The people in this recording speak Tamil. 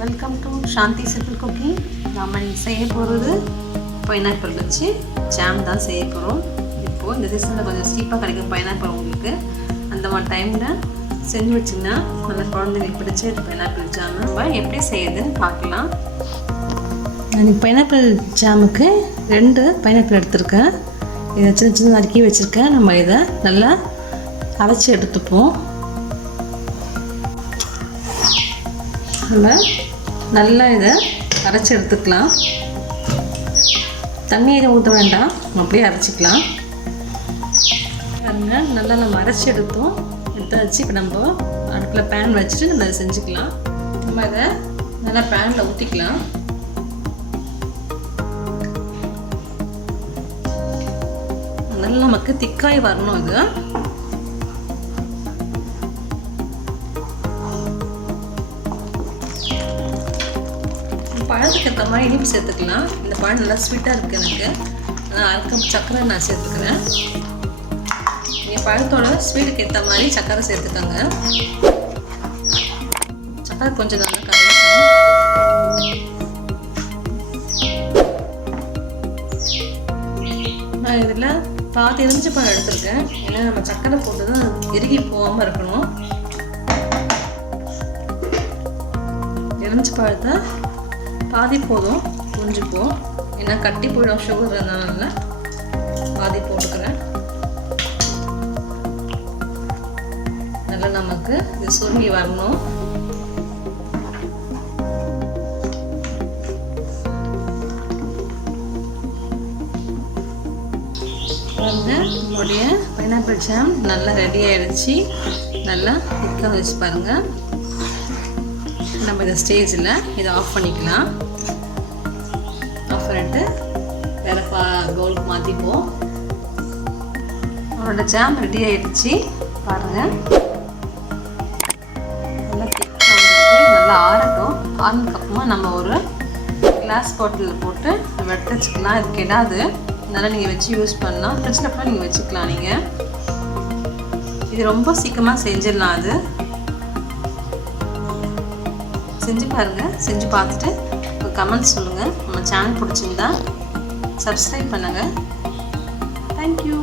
Welcome to Shanti simple cooking. நாம் செய்ய போகிறது பைனாப்பிள் வச்சு ஜாம் தான் செய்ய போகிறோம். இப்போது இந்த சீசனில் கொஞ்சம் சீப்பாக கிடைக்கும் பைனாப்பிள். உங்களுக்கு அந்த மாதிரி டைமில் செஞ்சு வச்சிங்கன்னா நல்லா குழந்தைங்களுக்கு பிடிச்ச பைனாப்பிள் ஜாம் நம்ம எப்படி செய்யுதுன்னு பார்க்கலாம். நான் பைனாப்பிள் ஜாமுக்கு 2 பைனாப்பிள் எடுத்திருக்கேன். இதை சின்ன சின்ன நறுக்கி வச்சுருக்கேன். நம்ம இதை நல்லா அரைச்சி எடுத்துப்போம். நம்ம நல்லா இதை அரைச்சி எடுத்துக்கலாம். தண்ணி இதை ஊற்ற வேண்டாம், அப்படியே அரைச்சிக்கலாம். பாருங்க, நல்லா நம்ம அரைச்சி எடுத்து வச்சு இப்போ நம்ம அடுப்பில் பேன் வச்சுட்டு நம்ம அதை செஞ்சுக்கலாம். நம்ம இதை நல்லா பேனில் ஊற்றிக்கலாம். நல்லா நமக்கு திக்காய் வரணும். இது பழத்துக்கு ஏற்ற மாதிரி இனிப்பு சேர்த்துக்கலாம். இந்த பழம் நல்லா ஸ்வீட்டாக இருக்குது எனக்கு, அதனால் 1 கப் சர்க்கரை நான் சேர்த்துக்கிறேன். நீங்கள் பழத்தோட ஸ்வீட்டுக்கு ஏற்ற மாதிரி சர்க்கரை சேர்த்துக்கோங்க. சர்க்கரை கொஞ்சம் நல்லா கரைக்கணும். நான் இதில் பாதி எலுமிச்சை பழம் எடுத்துருக்கேன். ஏன்னா நம்ம சர்க்கரை போட்டு தான் இறுகி போகாமல் இருக்கணும். எலுமிச்சை பழத்தை பாதி போதும், புரிஞ்சுப்போம். ஏன்னா கட்டி போயிடும் சுகர், அதனால பாதி போட்டுக்கிறேன். நல்லா நமக்கு இது சுருங்கி வரணும். நம்மளுடைய பைனாப்பிள் ஜாம் நல்லா ரெடி ஆகிடுச்சு. நல்லா திக்காக வச்சு பாருங்கள். நம்ம இந்த ஸ்டேஜில் இதை ஆஃப் பண்ணிக்கலாம். ஆஃப் பண்ணிட்டு வேறு பவுலுக்கு மாற்றிப்போம். அவரோட ஜாம் ரெடி ஆகிடுச்சு பாருங்கள். நல்லா திக்காக வந்துட்டு நல்லா ஆறட்டும். ஆறுனதுக்கப்புறமா நம்ம ஒரு கிளாஸ் பாட்டிலில் போட்டு நம்ம எடுத்து வச்சுக்கலாம். இது கெடாது, அதனால் நீங்கள் வச்சு யூஸ் பண்ணலாம். ஃப்ரிட்ஜில் கூட நீங்கள் வச்சுக்கலாம். நீங்கள் இது ரொம்ப சீக்கிரமாக செஞ்சிடலாம். அது செஞ்சு பாருங்கள். செஞ்சு பார்த்துட்டு ஒரு கமெண்ட் சொல்லுங்கள். நம்ம சேனல் பிடிச்சிருந்தா சப்ஸ்கிரைப் பண்ணுங்கள். தேங்க்யூ.